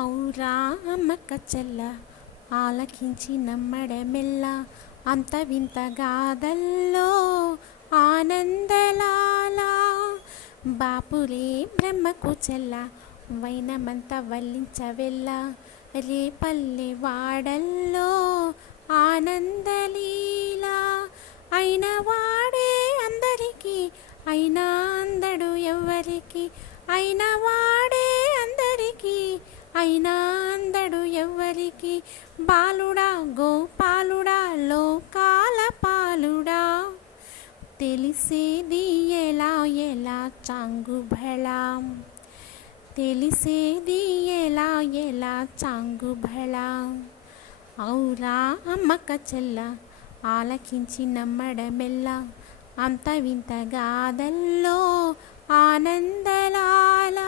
ఔరా అమ్మక్క చెల్ల ఆలకించి నమ్మడమెల్ల అంత వింత గాథల్లో ఆనందలాల బాపురే బ్రహ్మకు చెల్ల వైనమంత వల్లించవెల్ల రేపల్లె వాడల్లో ఆనందలీల అయిన వాడే అందరికీ అయినా అందడు ఎవ్వరికి అయిన వాడే అందరికీ అయినా అందడు ఎవ్వరికి బాలుడా గోపాలుడా లోకాల పాలుడా తెలిసేది ఎలా ఎలా చాంగుభళ తెలిసేది ఎలా ఎలా చాంగుభళ ఔరా అమ్మక్క చెల్ల ఆలకించి నమ్మడమెల్ల అంత వింత గాథల్లో ఆనందలాల